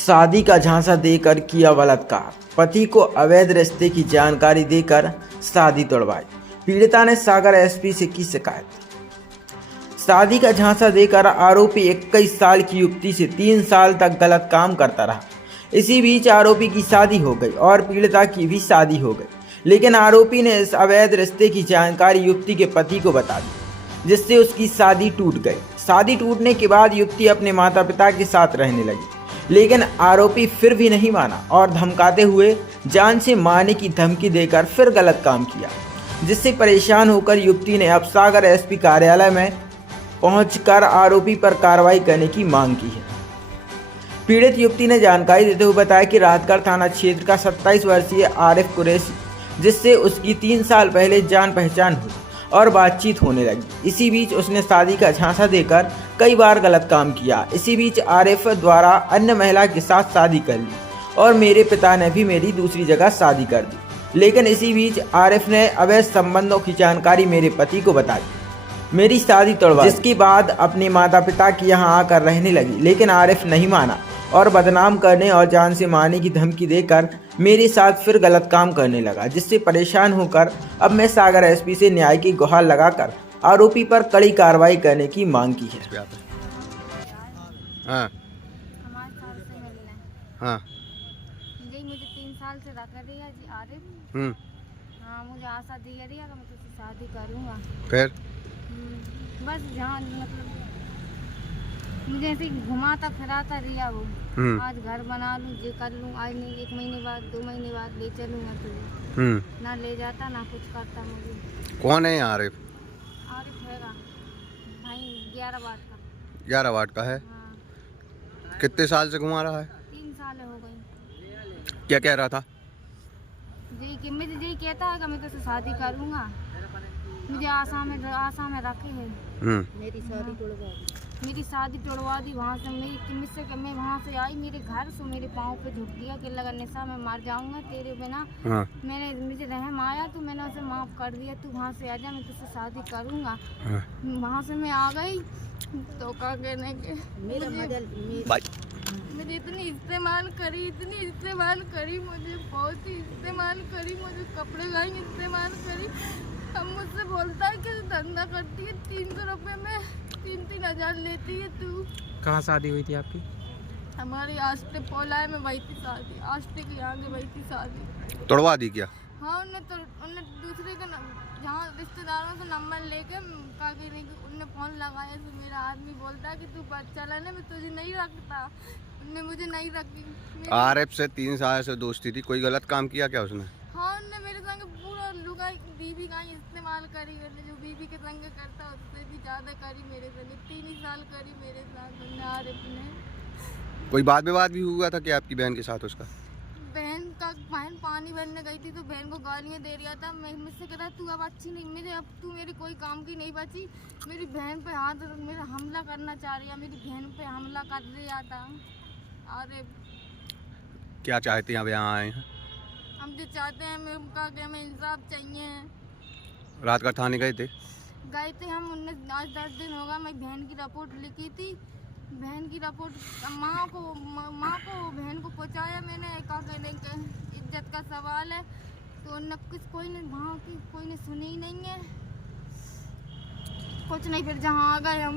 शादी का झांसा देकर किया बलात्कार, पति को अवैध रिश्ते की जानकारी देकर शादी तोड़वाई। पीड़िता ने सागर एसपी से की शिकायत। शादी का झांसा देकर आरोपी 21 साल की युवती से 3 साल तक गलत काम करता रहा। इसी बीच आरोपी की शादी हो गई और पीड़िता की भी शादी हो गई, लेकिन आरोपी ने इस अवैध रिश्ते की जानकारी युवती के पति को बता दी, जिससे उसकी शादी टूट गई। शादी टूटने के बाद युवती अपने माता पिता के साथ रहने लगी, लेकिन आरोपी फिर भी नहीं माना और धमकाते हुए जान से मारने की धमकी देकर फिर गलत काम किया, जिससे परेशान होकर युवती ने अब सागर एसपी कार्यालय में पहुंचकर आरोपी पर कार्रवाई करने की मांग की है। पीड़ित युवती ने जानकारी देते हुए बताया कि राहतगढ़ थाना क्षेत्र का 27 वर्षीय आरिफ कुरैशी, जिससे उसकी 3 साल पहले जान पहचान हुई और बातचीत होने लगी। इसी बीच उसने शादी का झांसा देकर कई बार गलत काम किया। इसी बीच आरिफ द्वारा अन्य महिला के साथ शादी कर ली और मेरे पिता ने भी मेरी दूसरी जगह शादी कर दी, लेकिन इसी बीच आरिफ ने अवैध संबंधों की जानकारी मेरे पति को बता दी, मेरी शादी तोड़वा, जिसके बाद अपने माता पिता के यहाँ आकर रहने लगी, लेकिन आरिफ नहीं माना और बदनाम करने और जान से मारने की धमकी देकर मेरे साथ फिर गलत काम करने लगा, जिससे परेशान होकर अब मैं सागर एसपी से न्याय की गुहार लगाकर आरोपी पर कड़ी कार्रवाई करने की मांग की है। हाँ हमारे साल से मिलना है। हाँ जी मुझे 3 साल से रखा दिया जी आरिफ। हाँ मुझे आशा दिया कि मैं तुझसे शादी करूँगा। फिर बस जहाँ मतलब मुझे ऐसे ही घुमाता फिराता रिया वो। आज घर बना लूँ, ये कर लूँ, आज नहीं 1 महीने बाद 2 महीने बाद ले चलूँगा तुझे। ना ले जाता ना कुछ करता मुझे। कौन है आरिफ? आरिफ हैगा भाई 11 वाट का। 11 वाट का है। हाँ कितने साल से घुमा रहा है? 3 साल हो गई। क्या कह रहा था? मुझे यही कहता है कि मैं तुझसे शादी करूँगा। मुझे आशा में रखे है। मेरी शादी तोड़वा दी वहाँ से। मैं वहाँ से आई मेरे घर से, मेरे पाँव पे झुक दिया कि लगा निशा मैं मर जाऊँगा तेरे बिना। मुझे रहम आया तो मैंने उसे माफ़ कर दिया, तू वहाँ से आ जा, मैं तुझसे शादी करूँगा। वहाँ से मैं आ गई तो क्या कहने के मुझे इतनी इस्तेमाल करी, मुझे बहुत ही इस्तेमाल करी, मुझे कपड़े लाई इस्तेमाल करी। अब मुझसे बोलता है कि धंधा करती है 300 रुपये में 3-3 हज़ार लेती है तू। कहाँ शादी हुई थी आपकी? हमारी आस्ते पोलाय में वही थी शादी, आस्ते के आगे वही थी शादी। तोड़वा दी क्या? हाँ उन्हें दूसरे के जहाँ रिश्तेदारों से नंबर लेके कहा कि उनने फ़ोन लगाया तो मेरा आदमी बोलता है कि तू बच्चा लेने में तुझे नहीं रखता, उनने मुझे नहीं रखी। आरिफ से 3 साल से दोस्ती थी, कोई गलत काम किया क्या उसने? हाँ उनने मेरे संग पूरा लुगाई बीवी का ही इस्तेमाल करी, जो बीवी के संग करता उससे भी ज़्यादा करी मेरे संग। 3 ही साल करी मेरे साथ उन्होंने आरिफ ने। कोई वाद विवाद भी हुआ था कि आपकी बहन के साथ उसका? बहन पानी भरने गई थी तो बहन को गालियाँ दे रहा था। मैं मुझसे कह रहा तू अब अच्छी नहीं, अब तू मेरे कोई काम की नहीं बची। मेरी बहन पे हाथ मेरा हमला करना चाह रही है, मेरी बहन पे हमला कर रहा था। अरे क्या चाहते हैं अब यहाँ आए हैं? हम जो चाहते हैं हमें इंसाफ चाहिए। रात का थाने गए थे हम। उनने आज 10 दिन होगा, मैं बहन की रिपोर्ट लिखी थी। बहन की रिपोर्ट माँ को बहन को पहुँचाया मैंने। क्या कहने के इज्जत का सवाल है तो उनने कोई ने सुनी ही नहीं है कुछ नहीं। फिर जहाँ आ गए हम